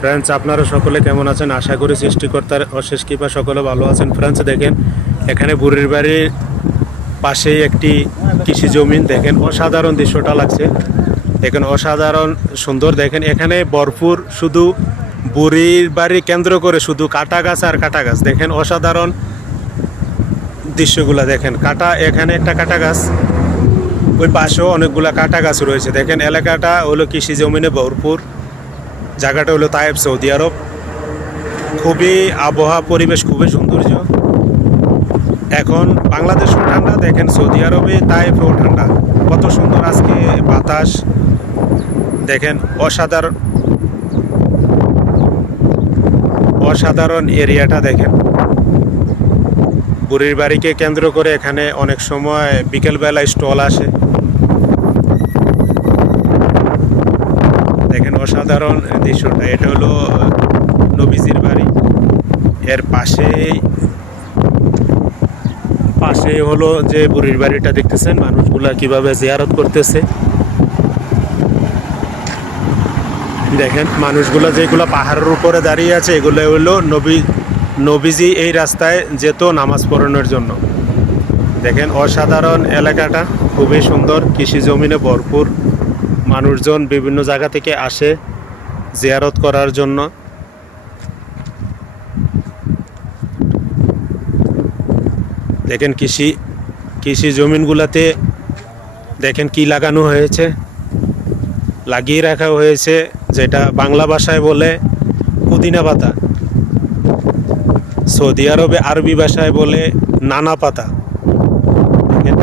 Friends আপনারা সকলে কেমন আছেন? আশা করি সৃষ্টিকর্তার অশেষ কৃপা, সকলে ভালো আছেন। ফ্রেন্ডস দেখেন, এখানে বুড়ির বাড়ির পাশেই একটি কৃষি জমিন। দেখেন, অসাধারণ দৃশ্যটা লাগছে। দেখেন, অসাধারণ সুন্দর। দেখেন, এখানে ভরপুর শুধু বুড়ির বাড়ি কেন্দ্র করে শুধু কাটা গাছ আর কাটা গাছ। দেখেন, অসাধারণ দৃশ্যগুলা দেখেন। কাটা, এখানে একটা কাটা গাছ, ওই পাশেও অনেকগুলা কাটা গাছ রয়েছে। দেখেন, এলাকাটা হলো কৃষি জমিনে ভরপুর। জায়গাটা হলো তায়েব সৌদি আরব। খুবই আবহাওয়া পরিবেশ খুবই সৌন্দর্য। এখন বাংলাদেশও ঠান্ডা, দেখেন সৌদি আরবে তায়েফেও ঠান্ডা। কত সুন্দর আজকে বাতাস। দেখেন অসাধারণ অসাধারণ এরিয়াটা দেখেন। বুড়ির বাড়িকে কেন্দ্র করে এখানে অনেক সময় বিকেলবেলায় স্টল আসে। দেখেন অসাধারণ দৃশ্যটা। এটা হলো নবীজির বাড়ি। এর পাশেই পাশে হলো যে বুড়ির বাড়িটা দেখতেছেন, মানুষগুলা কীভাবে জিয়ারত করতেছে। দেখেন, মানুষগুলো যেগুলো পাহাড়ের উপরে দাঁড়িয়ে আছে, এগুলো হলো নবী, নবীজি এই রাস্তায় যেত নামাজ পড়ানোর জন্য। দেখেন, অসাধারণ এলাকাটা, খুবই সুন্দর কৃষি জমিনে ভরপুর। মানুষজন বিভিন্ন জায়গা থেকে আসে জিয়ারত করার জন্য। দেখেন কৃষি কৃষি জমিনগুলোতে দেখেন কি লাগানো হয়েছে। লাগিয়ে রাখা হয়েছে যেটা বাংলা ভাষায় বলে পুদিনা পাতা। সৌদি আরবে আরবি ভাষায় বলে নানা পাতা। দেখেন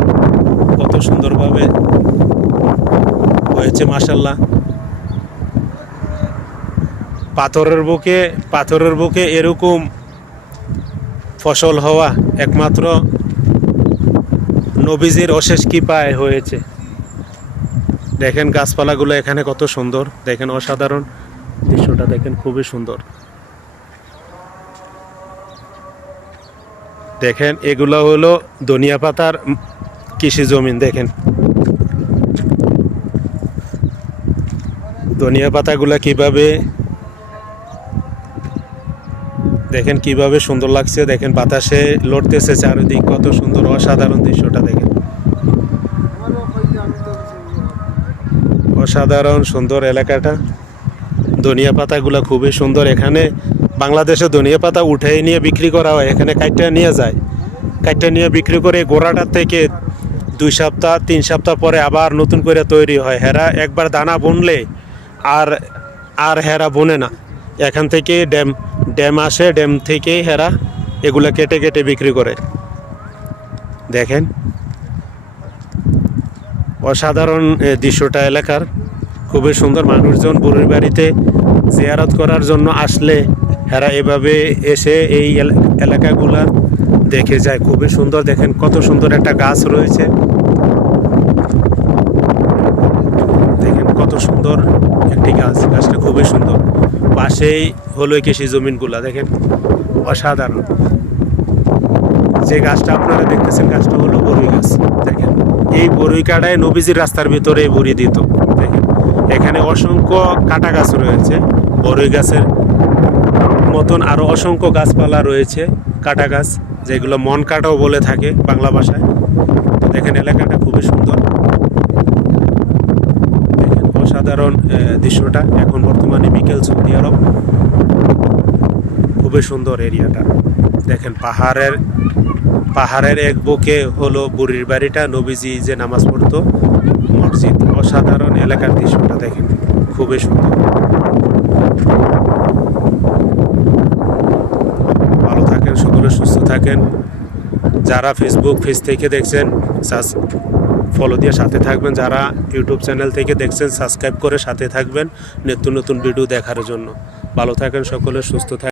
কত সুন্দরভাবে হয়েছে মাসাল্লাহ পাথরের বুকে পাথরের বুকে এরকম ফসল হওয়া একমাত্র নবীজির অশেষ কৃপায় হয়েছে। দেখেন গাছপালাগুলো এখানে কত সুন্দর, দেখেন অসাধারণ দৃশ্যটা, দেখেন খুবই সুন্দর। দেখেন, এগুলো হলো ধনিয়া পাতার কৃষি জমিন দেখেন। ধনিয়া পাতাগুলা কীভাবে দেখেন কীভাবে সুন্দর লাগছে, দেখেন বাতাসে লড়তেছে চারিদিক, কত সুন্দর অসাধারণ দৃশ্যটা দেখেন। অসাধারণ সুন্দর এলাকাটা। ধনিয়া পাতাগুলো খুবই সুন্দর। এখানে বাংলাদেশে ধনিয়া পাতা উঠে নিয়ে বিক্রি করা হয়, এখানে কাইটটা নিয়ে যায়। কাইটটা নিয়ে বিক্রি করে গোড়াটা থেকে দুই সপ্তাহ, তিন সপ্তাহ পরে আবার নতুন করে তৈরি হয়। হেরা একবার দানা বুনলে আর আর হেরা বুনে না। এখান থেকে ড্যাম ড্যাম আসে, ড্যাম থেকে হেরা এগুলো কেটে কেটে বিক্রি করে। দেখেন। অসাধারণ দৃশ্যটা এলাকার। খুবই সুন্দর মানুষজন বুড়ির বাড়িতে জিয়ারত করার জন্য আসলে এরা এভাবে এসে এই এলা- এলাকাগুলা দেখে যায়। খুবই সুন্দর, দেখেন কত সুন্দর একটা গাছ রয়েছে। দেখেন কত সুন্দর একটি গাছ গাছটা খুবই সুন্দর। পাশেই হলো কৃষি জমিনগুলা, দেখেন, অসাধারণ। যে গাছটা আপনারা দেখতেছেন, গাছটা হলো বরুই গাছ, দেখেন। এই বরুই কাটায় নবীজির রাস্তার ভিতরে বড়ি দিত, দেখেন। এখানে অসংখ্য কাটা গাছ রয়েছে, বরুই গাছের মতন আরও অসংখ্য গাছপালা রয়েছে, কাটা গাছ, যেগুলো মন কাটাও বলে থাকে বাংলা ভাষায়। দেখেন, এলাকাটা খুবই সুন্দর দেখেন অসাধারণ দৃশ্যটা এখন বর্তমানে বিকেল সৌদি আরব। খুবই সুন্দর এরিয়াটা। দেখেন পাহাড়ের পাহাড়ের এক বুকে হলো বুড়ির বাড়িটা, নবীজি যে নামাজ পড়তো, মসজিদ, অসাধারণ এলাকার দৃশ্যটা দেখেন, খুবই সুন্দর। ভালো থাকেন, সকলে সুস্থ থাকেন। যারা ফেসবুক পেজ থেকে দেখছেন ফলো দিয়ে সাথে থাকবেন। যারা ইউটিউব চ্যানেল থেকে দেখছেন, সাবস্ক্রাইব করে সাথে থাকবেন। নতুন নতুন ভিডিও দেখার জন্য। ভালো থাকেন সকলে, সুস্থ থাকেন।